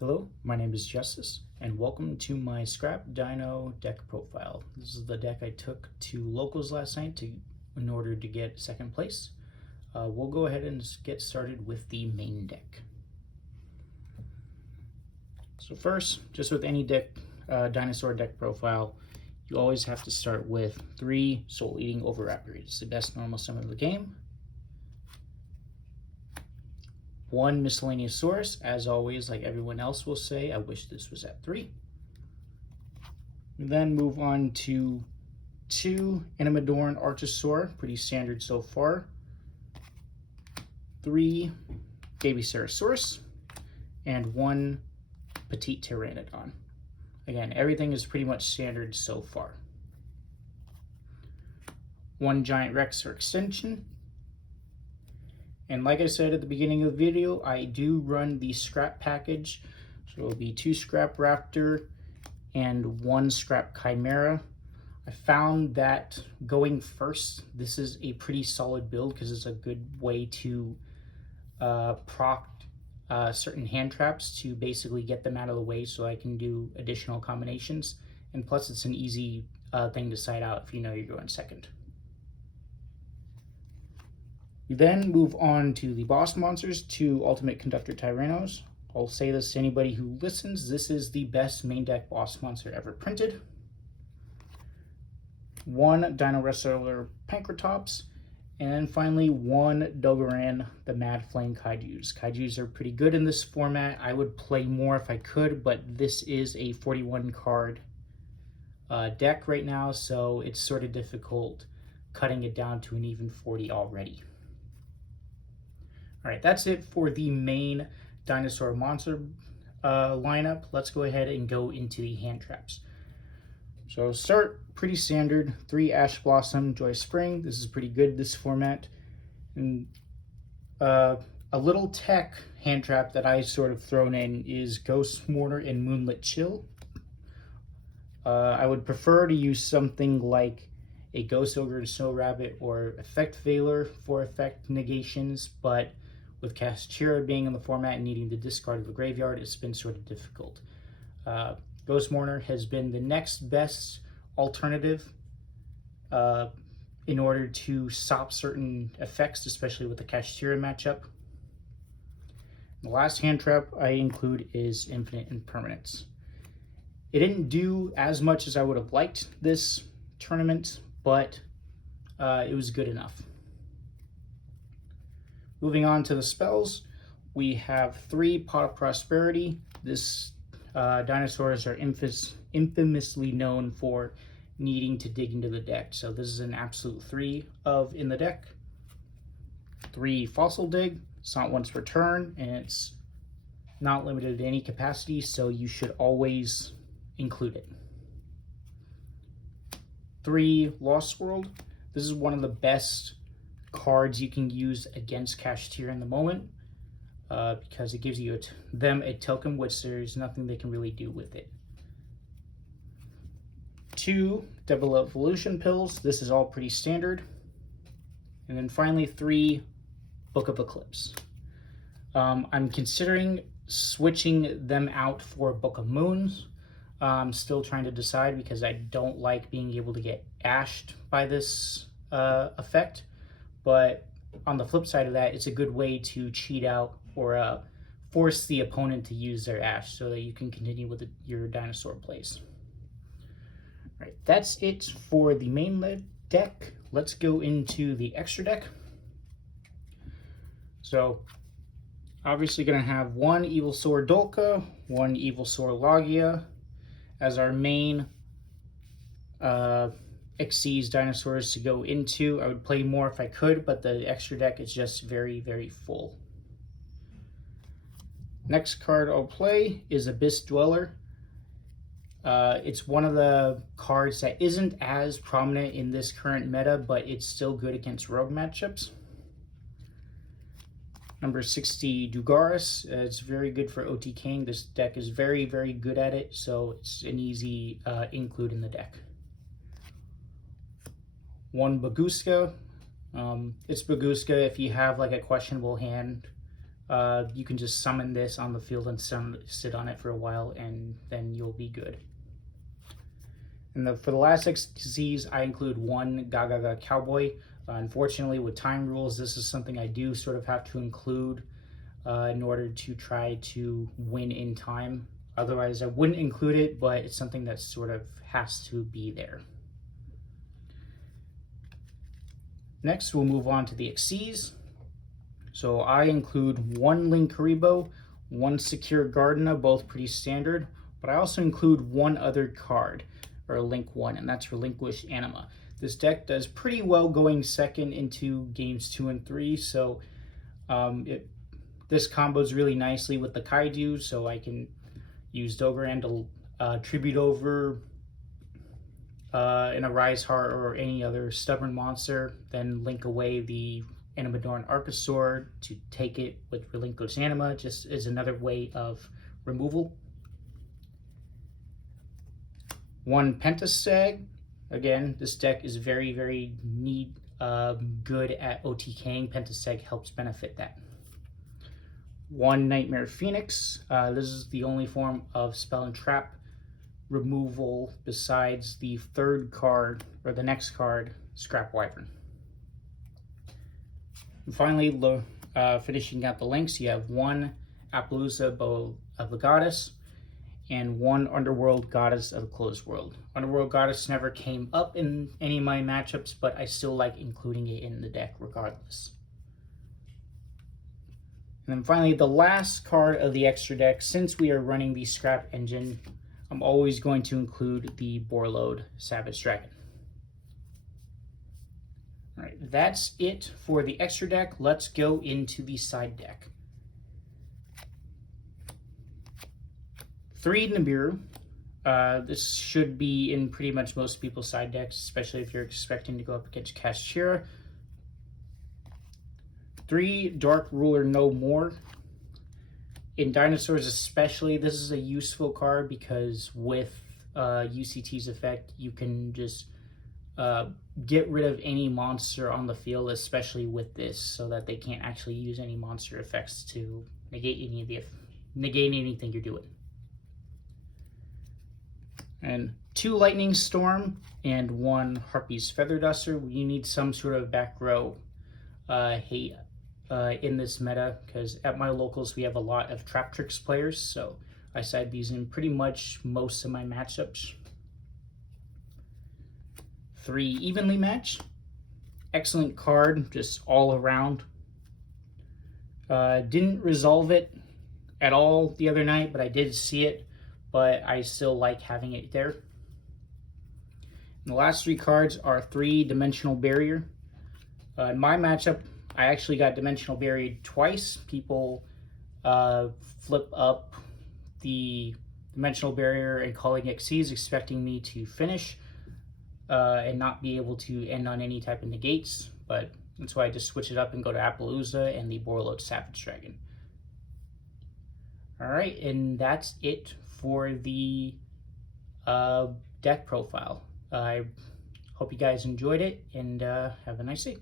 Hello, my name is Justice, and welcome to my Scrap Dino deck profile. This is the deck I took to locals last night in order to get second place. We'll go ahead and get started with the main deck. So first, just with any deck, dinosaur deck profile, you always have to start with 3 Soul Eating Overwrapper. It's the best normal summon of the game. 1 miscellaneous source, as always, like everyone else will say, I wish this was at 3. Then move on to 2 Animadorn Archosaur, pretty standard so far. 3 Baby Ceratosaurus, and 1 Petite Pteranodon. Again, everything is pretty much standard so far. 1 Giant Rex for extension. And like I said at the beginning of the video, I do run the scrap package. So it'll be 2 Scrap Raptor and 1 Scrap Chimera. I found that going first, this is a pretty solid build because it's a good way to proc certain hand traps to basically get them out of the way so I can do additional combinations. And plus it's an easy thing to side out if you know you're going second. We then move on to the boss monsters, 2 Ultimate Conductor Tyrannos. I'll say this to anybody who listens, this is the best main deck boss monster ever printed. 1 Dino Wrestler Pancratops, and then finally 1 Dogoran, the Mad Flame Kaijus. Kaijus are pretty good in this format. I would play more if I could, but this is a 41 card deck right now, so it's sort of difficult cutting it down to an even 40 already. All right, that's it for the main dinosaur monster lineup. Let's go ahead and go into the hand traps. So start pretty standard, 3 Ash Blossom, Joy Spring. This is pretty good, this format. And a little tech hand trap that I sort of thrown in is Ghost Mourner and Moonlit Chill. I would prefer to use something like a Ghost Ogre and Snow Rabbit or Effect Veiler for effect negations, but with Kashtira being in the format and needing to discard of the graveyard, it's been sort of difficult. Ghost Mourner has been the next best alternative in order to stop certain effects, especially with the Kashtira matchup. The last hand trap I include is Infinite Impermanence. It didn't do as much as I would have liked this tournament, but it was good enough. Moving on to the spells, we have 3 Pot of Prosperity. This dinosaurs are infamously known for needing to dig into the deck, so this is an absolute 3 of in the deck. 3 Fossil Dig. It's not once per turn, and it's not limited to any capacity, so you should always include it. 3 Lost World. This is one of the best cards you can use against Kashtira in the moment because it gives you them a token, which there's nothing they can really do with it. 2 Double Evolution Pills. This is all pretty standard. And then finally 3 Book of Eclipse. I'm considering switching them out for Book of Moons. I'm still trying to decide because I don't like being able to get ashed by this effect. But on the flip side of that, it's a good way to cheat out or force the opponent to use their ash so that you can continue with your dinosaur plays. All right, that's it for the main deck. Let's go into the extra deck. So obviously going to have 1 Evilsaur Dolka, 1 Evilsaur Logia as our main Xyz dinosaurs to go into. I would play more if I could, but the extra deck is just very, very full. Next card I'll play is Abyss Dweller. It's one of the cards that isn't as prominent in this current meta, but it's still good against rogue matchups. Number 60 Dugaris. It's very good for OTKing. This deck is very, very good at it, so it's an easy include in the deck. 1 Baguska. It's Baguska if you have like a questionable hand you can just summon this on the field and sit on it for a while, and then you'll be good. And for the last XCs, I include one Gaga Cowboy. Unfortunately, with time rules, this is something I do sort of have to include in order to try to win in time. Otherwise, I wouldn't include it, but it's something that sort of has to be there. Next, we'll move on to the XCs. So I include one Linkuriboh, one Secure Gardena, both pretty standard, but I also include one other card, or Link 1, and that's Relinquish Anima. This deck does pretty well going second into games 2 and 3, so this combos really nicely with the Kaiju, so I can use Dogoran to tribute over in a Rise Heart or any other stubborn monster, then link away the Animadorn Archosaur to take it with Relinquish Anima, just as another way of removal. One Pentastag. Again, this deck is very, very good at OTKing. Pentastag helps benefit that. One Nightmare Phoenix. This is the only form of spell and trap removal besides the third card, or the next card, Scrap Wyvern. And finally, finishing out the links, you have one Appaloosa Bow of the Goddess and one Underworld Goddess of the Closed World. Underworld Goddess never came up in any of my matchups, but I still like including it in the deck regardless. And then finally, the last card of the extra deck, since we are running the Scrap engine, I'm always going to include the Borlode Savage Dragon. All right, that's it for the extra deck. Let's go into the side deck. 3 Nibiru. This should be in pretty much most people's side decks, especially if you're expecting to go up against Kashtira. 3 Dark Ruler No More. In Dinosaurs especially, this is a useful card because with UCT's effect, you can just get rid of any monster on the field, especially with this, so that they can't actually use any monster effects to negate anything you're doing. And 2 Lightning Storm and 1 Harpy's Feather Duster. You need some sort of back row hate in this meta, because at my locals we have a lot of Trap Tricks players, so I side these in pretty much most of my matchups. 3 Evenly Match. Excellent card, just all around. Didn't resolve it at all the other night, but I did see it, but I still like having it there. And the last 3 cards are 3 Dimensional Barrier. In my matchup, I actually got Dimensional Barrier twice. People flip up the Dimensional Barrier and calling XCs, expecting me to finish and not be able to end on any type of negates, but that's why I just switch it up and go to Appaloosa and the Borlode Savage Dragon. Alright, and that's it for the deck profile. I hope you guys enjoyed it, and have a nice day.